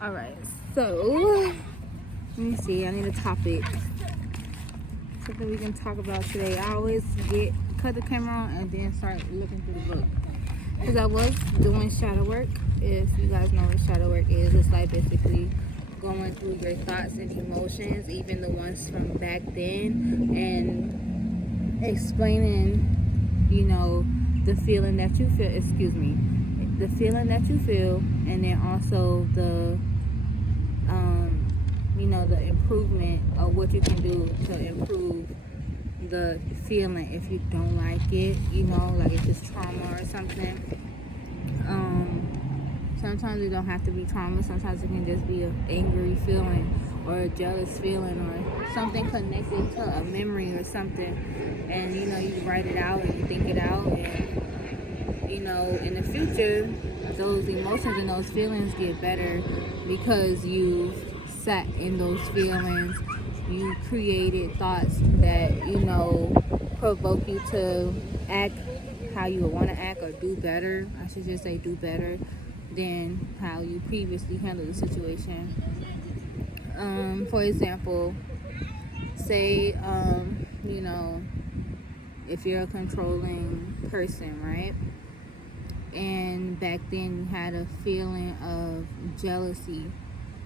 All right, so let me see. I need a topic, something we can talk about today. I always cut the camera on and then start looking through the book because I was doing shadow work. If you guys know what shadow work is, it's like basically going through your thoughts and emotions, even the ones from back then, and explaining, the feeling that you feel. Excuse me, the feeling that you feel, and then also the improvement of what you can do to improve the feeling if you don't like it, like if it's trauma or something. Sometimes it don't have to be trauma. Sometimes it can just be an angry feeling or a jealous feeling or something connected to a memory or something. And, you write it out and you think it out. And, in the future, those emotions and those feelings get better because you sat in those feelings. You created thoughts that, provoke you to act how you would want to act or do better. I should just say do better than how you previously handled the situation. For example, say, if you're a controlling person, right? And back then you had a feeling of jealousy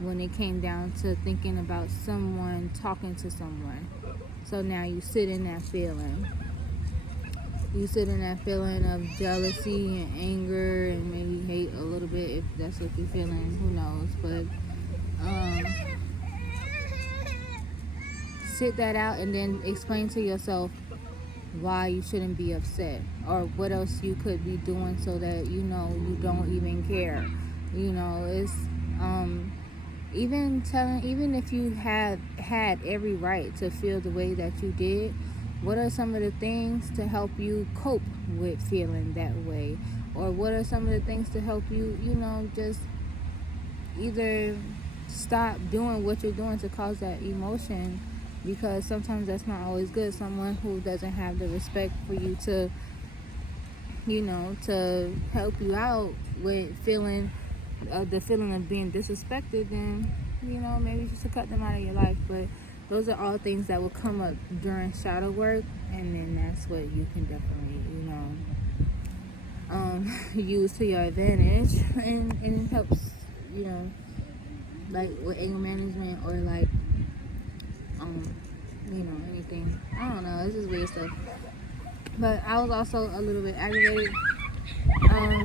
when it came down to thinking about someone talking to someone. So now you sit in that feeling. You sit in that feeling of jealousy and anger and maybe hate a little bit if that's what you're feeling. Who knows? But sit that out and then explain to yourself why you shouldn't be upset or what else you could be doing so that you don't even care. It's even if you had every right to feel the way that you did, what are some of the things to help you cope with feeling that way? Or what are some of the things to help you, just either stop doing what you're doing to cause that emotion, because sometimes that's not always good. Someone who doesn't have the respect for you to, to help you out with the feeling of being disrespected, then, maybe just to cut them out of your life. But those are all things that will come up during shadow work, and then that's what you can definitely, use to your advantage, and it helps, like with anger management or like, anything. I don't know, it's just weird stuff. But I was also a little bit aggravated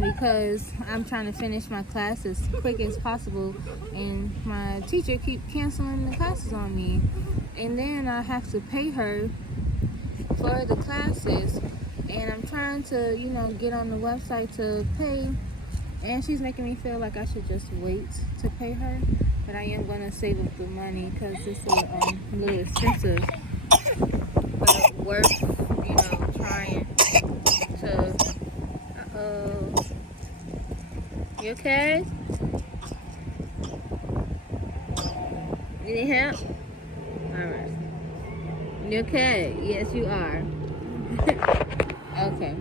because I'm trying to finish my class as quick as possible, and my teacher keep canceling the classes on me, and then I have to pay her for the classes, and I'm trying to get on the website to pay, and she's making me feel like I should just wait to pay her, but I am going to save up the money because it's a little expensive, but worth trying to. You okay? You need help? Alright. You okay? Yes, you are. Okay.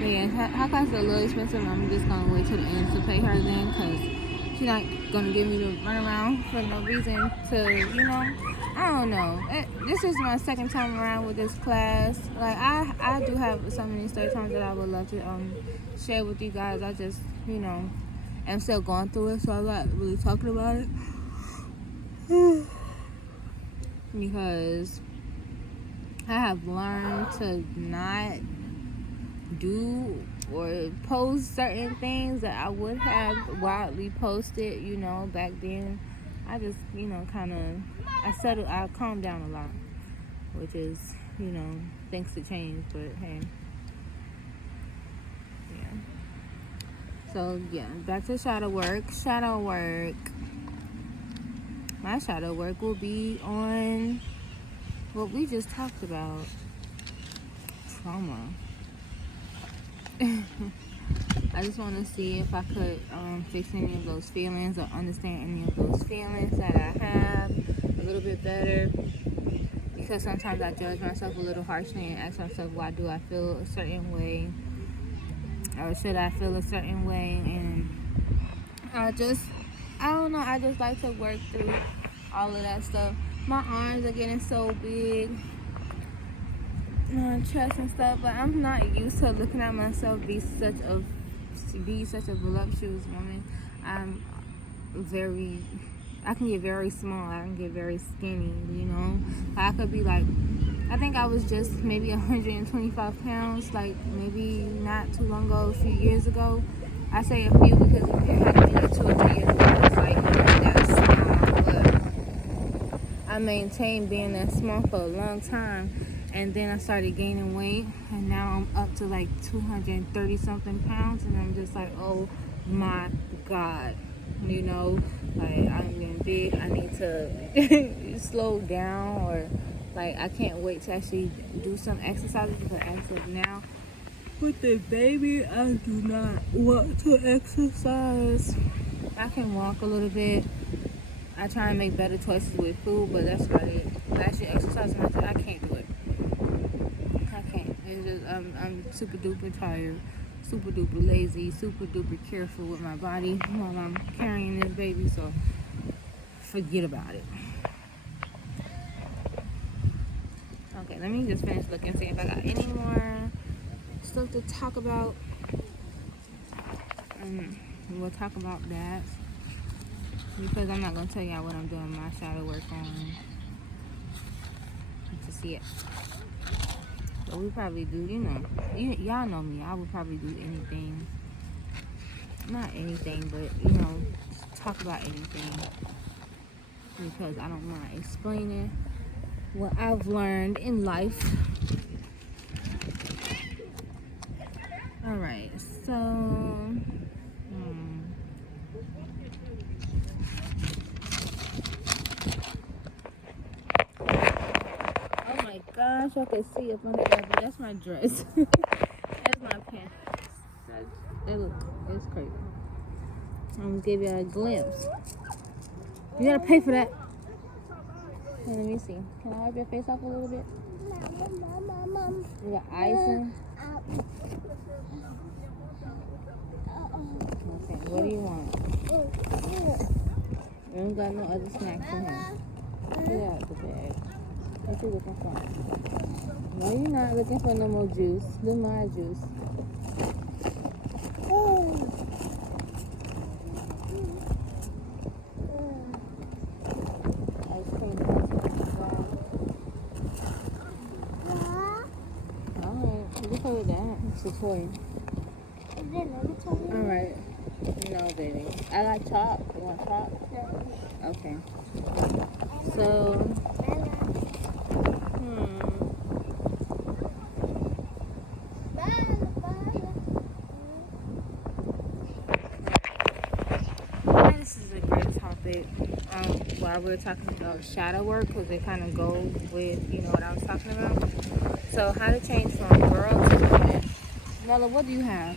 Yeah, her class is a little expensive. I'm just going to wait till the end to pay her then, because she's not going to give me to run around for no reason to, I don't know. This is my second time around with this class. Like, I do have so many story times that I would love to share with you guys. I just, am still going through it, so I'm not really talking about it. Because I have learned to not do or post certain things that I would have widely posted, back then. I just, I calmed down a lot, which is, thanks to change, but hey. Yeah. So, yeah, back to shadow work. My shadow work will be on what we just talked about, trauma. I just want to see if I could fix any of those feelings or understand any of those feelings that I have a little bit better, because sometimes I judge myself a little harshly and ask myself, why do I feel a certain way? or should I feel a certain way? And I don't know, I just like to work through all of that stuff. My arms are getting so big, my chest and stuff, but I'm not used to looking at myself be such a voluptuous woman. I can get very small, I can get very skinny, you know. I could be like, I think I was just maybe 125 pounds, like maybe not too long ago, a few years ago. I say a few because it had to be like 2 or 3 years ago. It's like that small, but I maintained being that small for a long time. And then I started gaining weight, and now I'm up to like 230 something pounds, and I'm just like, oh my God, you know, like I'm getting big. I need to slow down, or like I can't wait to actually do some exercises, because as of now, with the baby, I do not want to exercise. I can walk a little bit. I try and make better choices with food, but that's about it. Actually, exercising, I can't do it. I can't. It's just I'm super duper tired, super duper lazy, super duper careful with my body while I'm carrying this baby. So forget about it. Okay, let me just finish looking, see if I got any more stuff to talk about. We'll talk about that, because I'm not gonna tell y'all what I'm doing my shadow work on to see it. But we probably do, you know, y'all know me. I would probably do anything, not anything, but you know, talk about anything, because I don't mind explaining what I've learned in life. All right, so oh my gosh, I can see up under there, but that's my dress. That's my pants. It's crazy. I'm gonna give you a glimpse. You gotta pay for that. Okay, let me see. Can I wipe your face off a little bit? You got icing? Okay, what do you want? We don't got no other snacks in here. Get out the bag. What you looking for? No, you're not looking for no more juice. Do my juice. Ice cream. Alright, you can play with that. It's a toy. Alright. No, baby. I got chalk. You want chalk? Okay. So, this is a great topic. While we're talking about shadow work, because it kind of goes with, you know, what I was talking about. So, how to change from girl to woman. Nella, what do you have?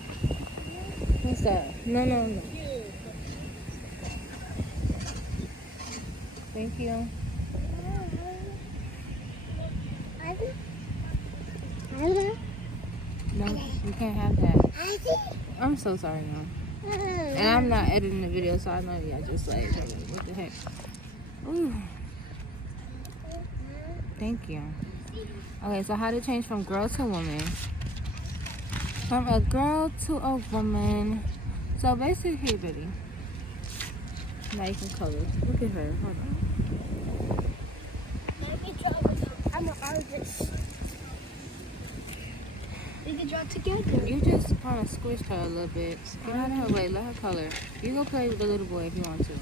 What's that? No. Thank you. No, you can't have that. I'm so sorry, no. And I'm not editing the video, so I know y'all just like, what the heck? Ooh. Thank you. Okay, so how to change from girl to woman. From a girl to a woman. So basically, here, baby. Now you can color. Look at her. Hold on. I'm an artist. We can draw together. You just kind of squished her a little bit. Get out of her way. Let her color. You go play with the little boy if you want to.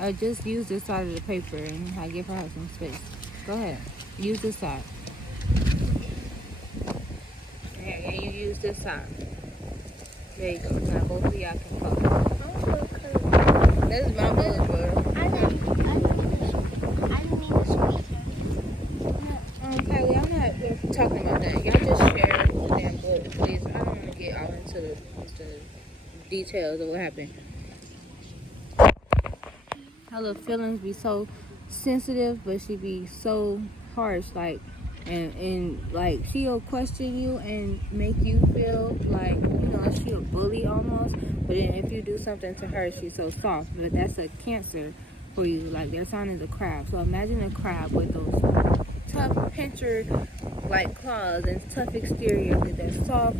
Oh. Just use this side of the paper and I give her some space. Go ahead. Use this side. Yeah, you use this side. There you go. Now both of y'all can color. This is my village, bro. I didn't mean to squeeze her. Kylie, I'm not talking about that. Y'all just share the damn book, please. I don't want to get all into the details of what happened. Her little feelings be so sensitive, but she be so harsh. Like, and like she'll question you and make you feel like, you know, she a bully almost. But then if you do something to her, she's so soft. But that's a Cancer for you. Like their sign is a crab. So imagine a crab with those tough pincher like claws and tough exterior with that soft,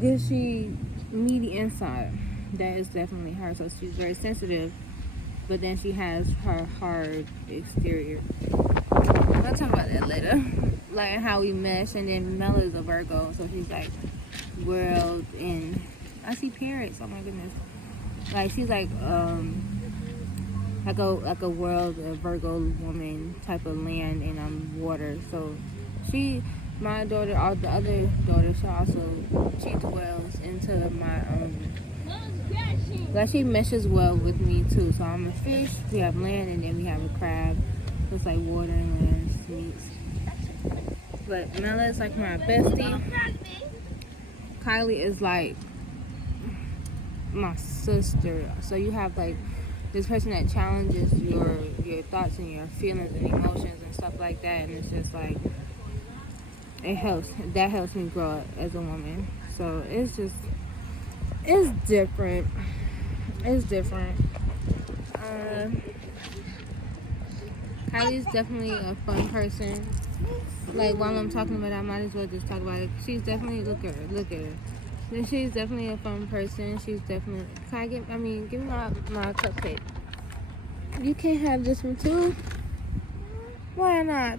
gushy, meaty inside. That is definitely her. So she's very sensitive, but then she has her hard exterior. I'll talk about that later. Like how we mesh, and then Mela is a Virgo, so she's like world in. I see parrots. Oh my goodness! Like she's like a world, a Virgo woman type of land and water. So my daughter, all the other daughters, she dwells into my like she meshes well with me too. So I'm a fish. We have land, and then we have a crab. So it's like water and land meets. But Mela is like my bestie. Kylie is like my sister. So you have like this person that challenges your thoughts and your feelings and emotions and stuff like that, and it's just like that helps me grow as a woman. So it's different. Kylie's definitely a fun person. Like while I'm talking about it, I might as well just talk about it. She's definitely look at her. She's definitely a fun person. She's definitely. Give me my cupcake. You can't have this one too. Why not?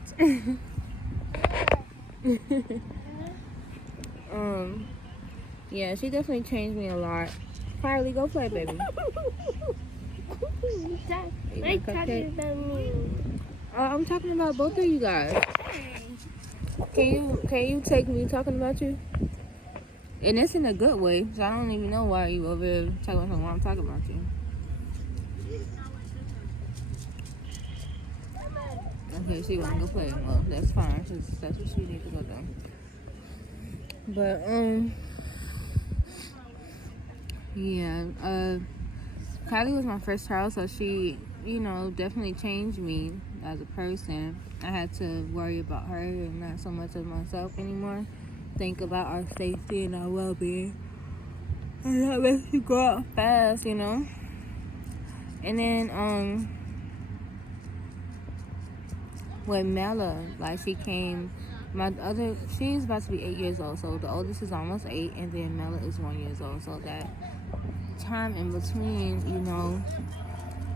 Yeah, she definitely changed me a lot. Kylie, go play, baby. Like talking about me. I'm talking about both of you guys. Can you take me talking about you? And it's in a good way. So I don't even know why you over there talking about why I'm talking about you. Okay, she wanna go play. Well, that's fine. Cause that's what she needs to go do. But yeah. Kylie was my first child, so she, you know, definitely changed me as a person. I had to worry about her and not so much of myself anymore. Think about our safety and our well-being. And that makes you grow up fast, you know. And then, with Mela, like she's about to be 8 years old. So the oldest is almost 8, and then Mela is 1 year old. So that time in between, you know,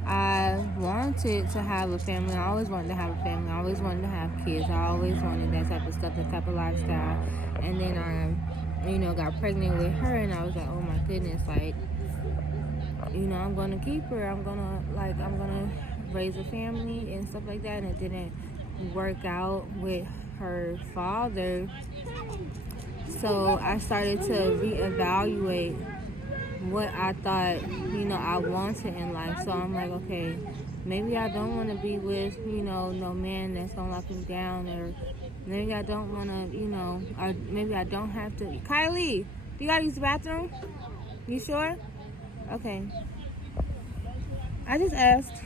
I wanted to have a family. I always wanted to have a family. I always wanted to have kids. I always wanted that type of stuff, that type of lifestyle. And then I, you know, got pregnant with her, and I was like, oh my goodness, like, you know, I'm gonna keep her. I'm gonna raise a family and stuff like that. And it didn't work out with her father. So I started to reevaluate what I thought, you know, I wanted in life. So I'm like, okay, maybe I don't want to be with, you know, no man that's gonna lock me down, or maybe I don't want to, you know, or maybe I don't have to. Kylie, you gotta use the bathroom? You sure? Okay. I just asked.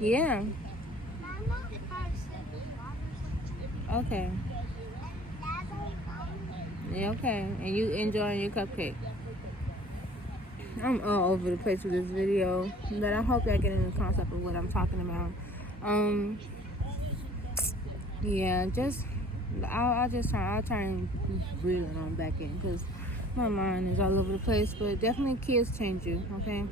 Yeah. Okay. Yeah, okay. And you enjoying your cupcake? I'm all over the place with this video, but I hope y'all getting the concept of what I'm talking about. Yeah, I'll try and reel it on back in, because my mind is all over the place. But definitely kids change you, okay?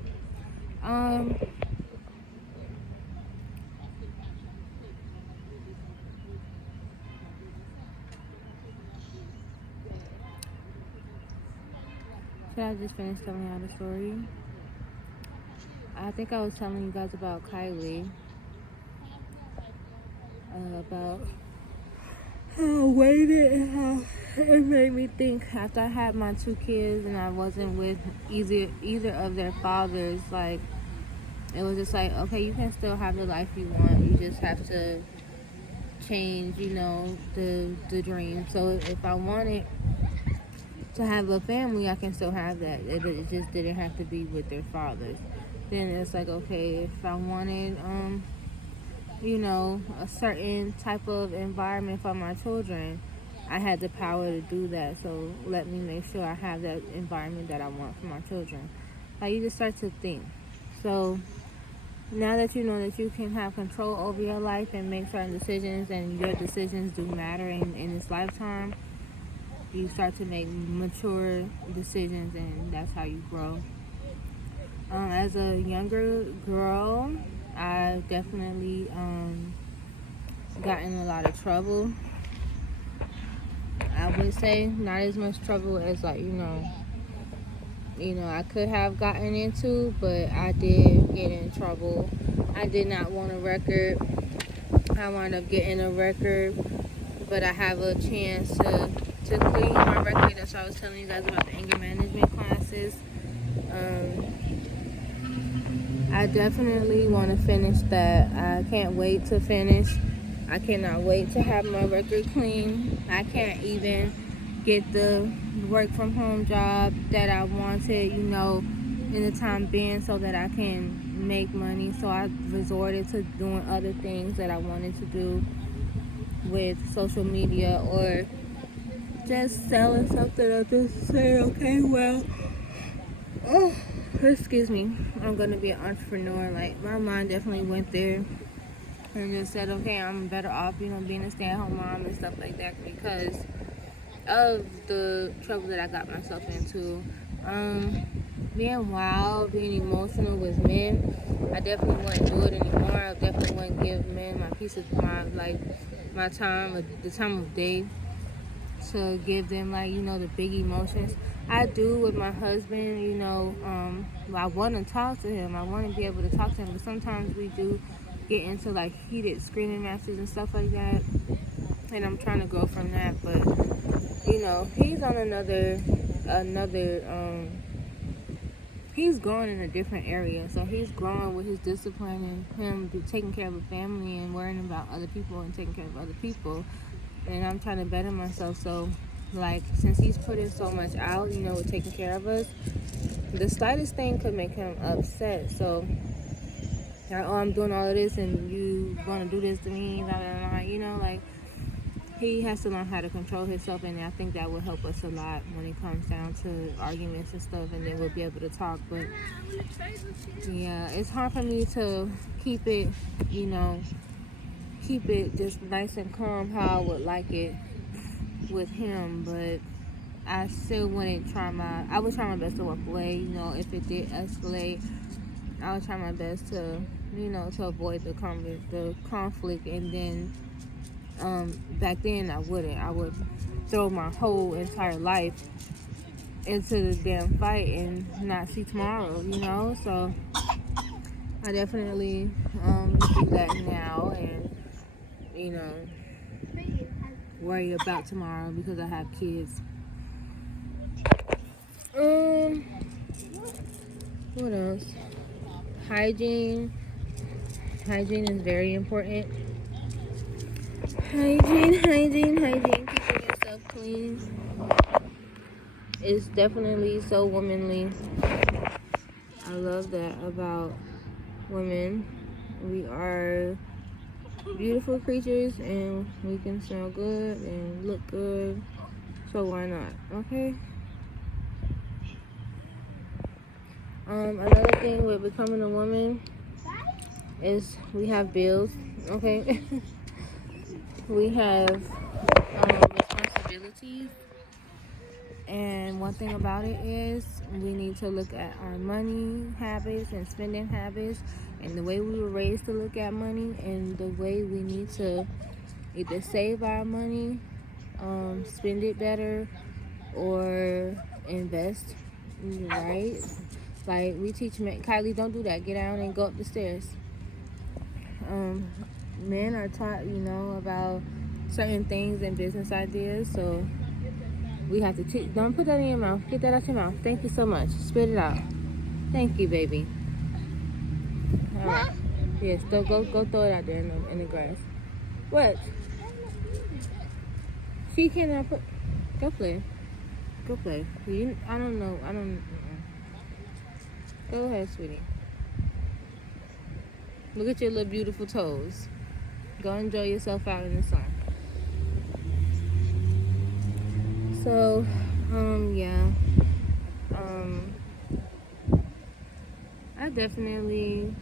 Should I just finish telling y'all the story? I think I was telling you guys about Kylie. About how I waited and how it made me think after I had my 2 kids and I wasn't with either of their fathers. Like, it was just like, okay, you can still have the life you want. You just have to change, you know, the dream. So if I wanted to have a family, I can still have that. It just didn't have to be with their fathers. Then it's like, okay, if I wanted a certain type of environment for my children, I had the power to do that. So let me make sure I have that environment that I want for my children. Like, you just start to think. So now that you know that you can have control over your life and make certain decisions, and your decisions do matter in this lifetime, you start to make mature decisions, and that's how you grow. As a younger girl, I definitely got in a lot of trouble. I would say not as much trouble as I could have gotten into, but I did get in trouble. I did not want a record. I wound up getting a record, but I have a chance to clean my record. That's why I was telling you guys about the anger management classes. I definitely want to finish that. I can't wait to finish. I cannot wait to have my record clean. I can't even get the work from home job that I wanted, in the time being, so that I can make money. So I resorted to doing other things that I wanted to do with social media, or just selling something. I just say, okay, well, excuse me, I'm going to be an entrepreneur. Like, my mind definitely went there and just said, okay, I'm better off, being a stay-at-home mom and stuff like that, because of the trouble that I got myself into. Being wild, being emotional with men, I definitely wouldn't do it anymore. I definitely wouldn't give men my time, the time of day, to give them the big emotions. I do with my husband. I want to talk to him. I want to be able to talk to him, but sometimes we do get into heated screaming matches and stuff like that, and I'm trying to grow from that. But he's on another he's growing in a different area. So he's growing with his discipline and him taking care of a family and worrying about other people and taking care of other people. And I'm trying to better myself. So, since he's putting so much out, with taking care of us, the slightest thing could make him upset. So, I'm doing all of this and you want to do this to me, blah, blah, blah, he has to learn how to control himself, and I think that will help us a lot when it comes down to arguments and stuff, and then we'll be able to talk. But yeah, it's hard for me to keep it just nice and calm how I would like it with him, but I still wouldn't I would try my best to walk away. If it did escalate, I would try my best to to avoid the conflict. And then back then I would throw my whole entire life into the damn fight and not see tomorrow, so I definitely do that now, and worry about tomorrow because I have kids. What else? Hygiene is very important. Hygiene. Keeping yourself clean is definitely so womanly. I love that about women. We are beautiful creatures, and we can smell good and look good. So why not? Okay. Another thing with becoming a woman is we have bills. Okay. We have responsibilities, and one thing about it is we need to look at our money habits and spending habits, and the way we were raised to look at money, and the way we need to either save our money, spend it better, or invest, right? We teach men, Kylie, don't do that, get down and go up the stairs. Men are taught, about certain things and business ideas, so we have to teach. Don't put that in your mouth. Get that out your mouth. Thank you so much. Spit it out. Thank you, baby. All right. Yes, go throw it out there in the grass. What? She cannot put. Go play. I don't know. Go ahead, sweetie. Look at your little beautiful toes. Go enjoy yourself out in the sun. So, yeah. I definitely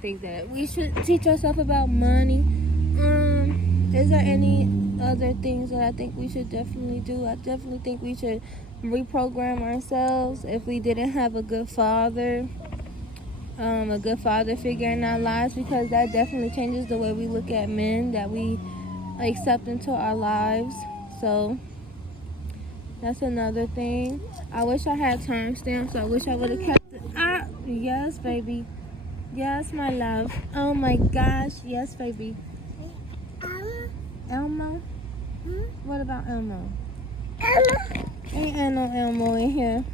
think that we should teach ourselves about money. Is there any other things that I think we should definitely do? I definitely think we should reprogram ourselves if we didn't have a good father figure in our lives, because that definitely changes the way we look at men that we accept into our lives. So that's another thing. I wish I had timestamps. I wish I would have kept it. Yes, baby. Yes, my love. Oh my gosh. Yes, baby. Elmo? What about Elmo? Ain't no Elmo in here.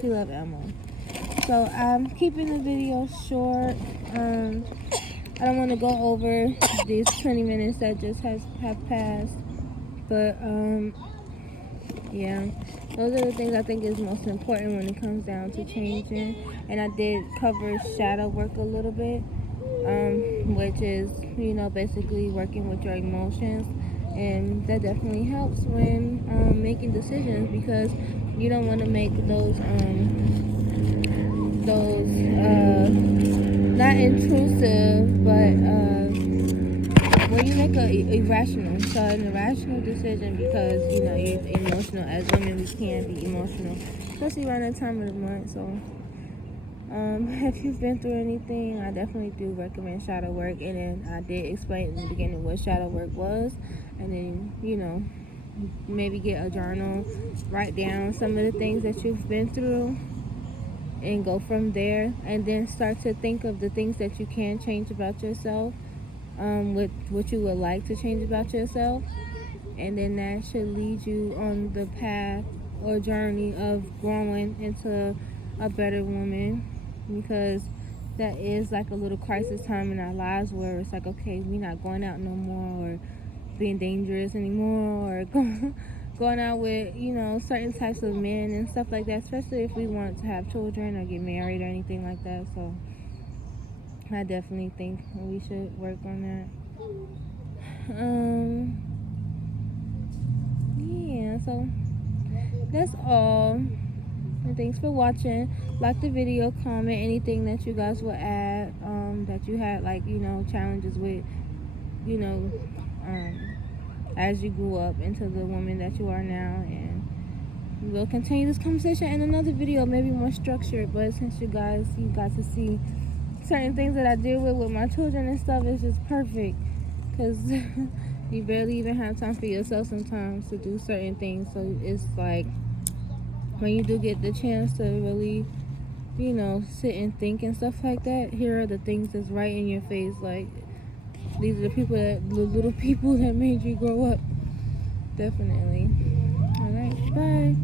She love Elmo. So I'm keeping the video short. I don't want to go over these 20 minutes that just have passed. But yeah, those are the things I think is most important when it comes down to changing. And I did cover shadow work a little bit, which is, basically working with your emotions. And that definitely helps when making decisions, because you don't want to make those not intrusive, but when you make an irrational decision, because you're emotional. As women, we can be emotional, especially around that time of the month. So if you've been through anything, I definitely do recommend shadow work. And then I did explain in the beginning what shadow work was, and then maybe get a journal, write down some of the things that you've been through, and go from there. And then start to think of the things that you can change about yourself, with what you would like to change about yourself. And then that should lead you on the path or journey of growing into a better woman, because that is like a little crisis time in our lives where it's like, okay, we're not going out no more, or being dangerous anymore, or going out with certain types of men and stuff like that, especially if we want to have children or get married or anything like that. So I definitely think we should work on that. Yeah, so that's all. And thanks for watching. Like the video, comment anything that you guys will add, that you had challenges with, as you grew up into the woman that you are now. And we'll continue this conversation in another video, maybe more structured. But since you got to see certain things that I deal with my children and stuff, it's just perfect, because you barely even have time for yourself sometimes to do certain things. So it's like, when you do get the chance to really, sit and think and stuff like that, here are the things that's right in your face. Like, these are the little people that made you grow up. Definitely. All right, bye.